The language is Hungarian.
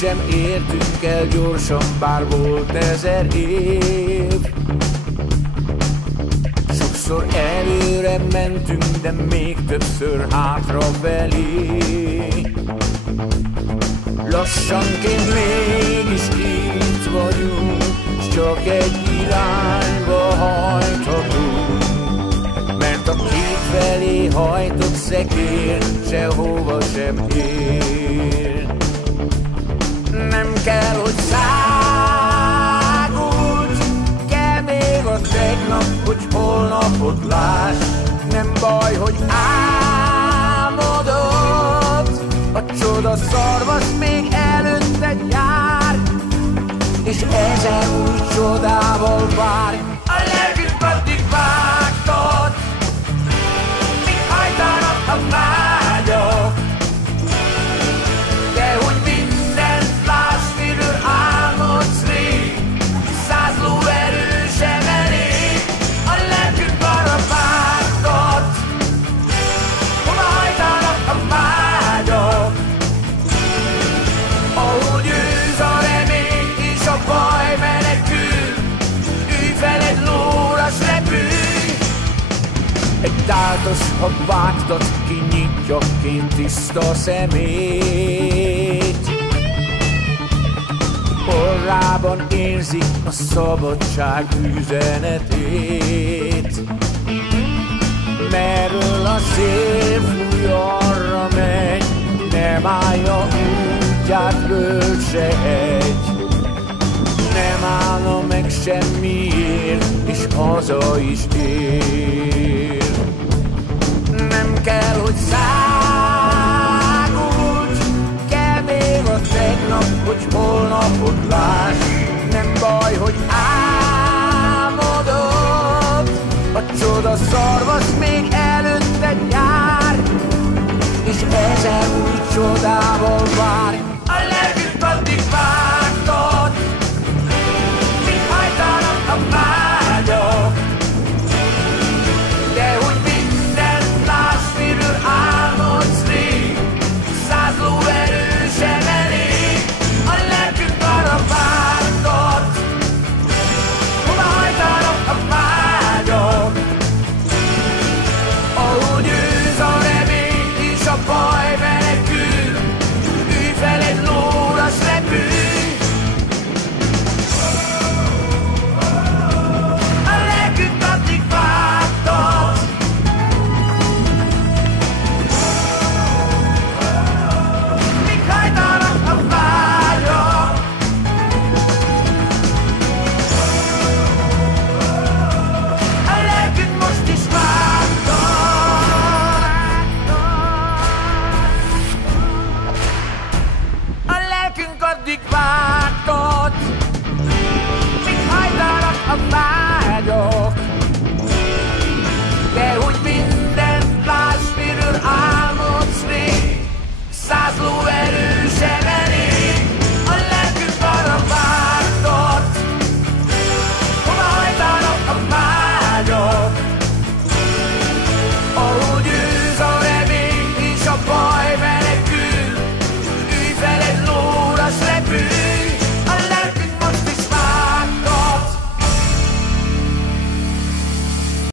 Sem értünk el gyorsan, bár volt 1000 év. Sokszor előre mentünk, de még többször hátrafelé. Lassanként mégis itt vagyunk, s csak egy irányba hajthatunk. Mert a kétfelé hajtott szekér sehova sem ér. Nem kell, hogy szágulj, kell még a tegnap, hogy holnapot láss. Nem baj, hogy álmodod, a csoda szarvas még előtted jár, és ezer új csodával vár. A lelkünk addig vágtad, míg hajtanak a vágyok, de hogy mindent láss, miről álmodsz rég, 100 lóerő sem elég. A lelkünk arra vágtad, hova hajtanak a vágyok, ahogy őz a remény és a baj menekül, ülj fel egy lóra, s repülj. Egy táltos, ha vágtat, kinyitja két tiszta szemét. Orrában érzik a szabadság üzenetét. Merről a szél fúj, arra megy, nem állja útját bölcs se egy. Nem állna meg semmiért, és haza is ér. Nem kell, hogy szágulj, kell még a tegnap, hogy holnapot láss. Nem baj, hogy álmodod, a csoda szarvas még előtted jár, és ezer új csodával vár. A lelkünk addig vár.